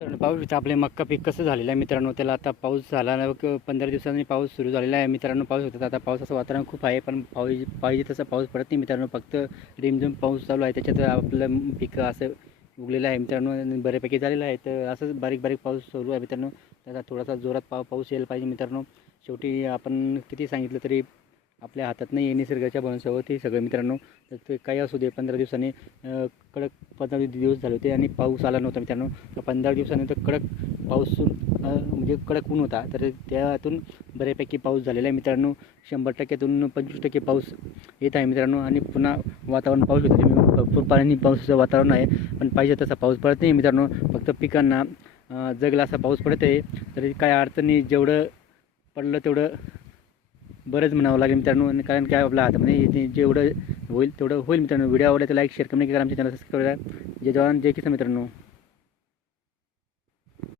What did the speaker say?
पाऊस इथं आपले मक्का पीक कसं झालेलं आहे मित्रांनो? त्याला आता पाऊस झाला पंधरा दिवसांनी पाऊस सुरू झालेला आहे. मित्रांनो पाऊस होतात आता पावसाचं वातावरण खूप आहे पण पाऊस पाहिजे तसा पाऊस पडत नाही मित्रांनो. फक्त रिमझिम पाऊस चालू आहे त्याच्यात आपलं पिकं असं उगलेलं आहे मित्रांनो बऱ्यापैकी झालेलं आहे. तर असंच बारीक बारीक पाऊस चालू आहे मित्रांनो. त्याचा थोडासा जोरात पाव पाऊस यायला पाहिजे मित्रांनो. शेवटी आपण किती सांगितलं तरी आपल्या हातात नाही आहे निसर्गाच्या भरोश्यावरती सगळं मित्रांनो. तर ते काही असू दे पंधरा दिवसांनी कडक पंधरा दिवस झाले होते आणि पाऊस आला नव्हता मित्रांनो. तर पंधरा दिवसानंतर कडक पाऊस म्हणजे कडक ऊन होता. तर त्यातून बऱ्यापैकी पाऊस झालेला आहे मित्रांनो. शंभर टक्क्यातून पंचवीस टक्के पाऊस येत आहे मित्रांनो. आणि पुन्हा वातावरण पाऊस होते म्हणजे भरपूर पाणी पावसाचं वातावरण आहे. पण पाहिजे तसा पाऊस पडत नाही मित्रांनो. फक्त पिकांना जगला असा पाऊस पडत आहे तरी काय अडचणी जेवढं पडलं तेवढं बरंच म्हणावं लागेल मित्रांनो आणि कारण काय आपल्या हातामध्ये जेवढं होईल तेवढं होईल मित्रांनो. व्हिडिओ आवडला तर लाईक शेअर कमेंट करा. आमच्या चॅनल सबस्क्राईब करा. जय जवान जय किसान मित्रांनो.